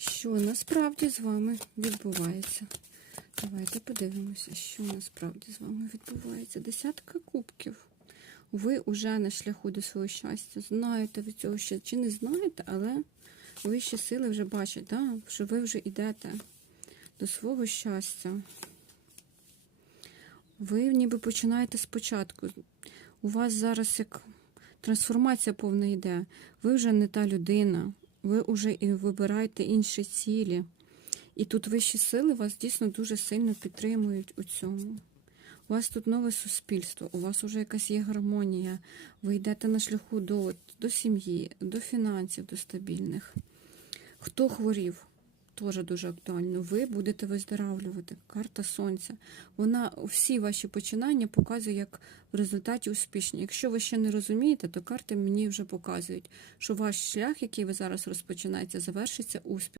що насправді з вами відбувається. Давайте подивимося, що насправді з вами відбувається. Десятка кубків. Ви вже на шляху до свого щастя. Знаєте ви цього ще чи не знаєте, але вищі сили вже бачать, да? що ви вже йдете до свого щастя. Ви ніби починаєте спочатку. У вас зараз як трансформація повна йде. Ви вже не та людина, ви вже і вибираєте інші цілі. І тут вищі сили вас дійсно дуже сильно підтримують у цьому. У вас тут нове суспільство, у вас вже якась є гармонія. Ви йдете на шляху до, до сім'ї, до фінансів, до стабільних. Хто хворів? Теж дуже актуально. Ви будете виздоравлювати. Карта сонця. Вона всі ваші починання показує як в результаті успішні. Якщо ви ще не розумієте, то карти мені вже показують, що ваш шлях, який ви зараз розпочинаєте, завершиться успіхом.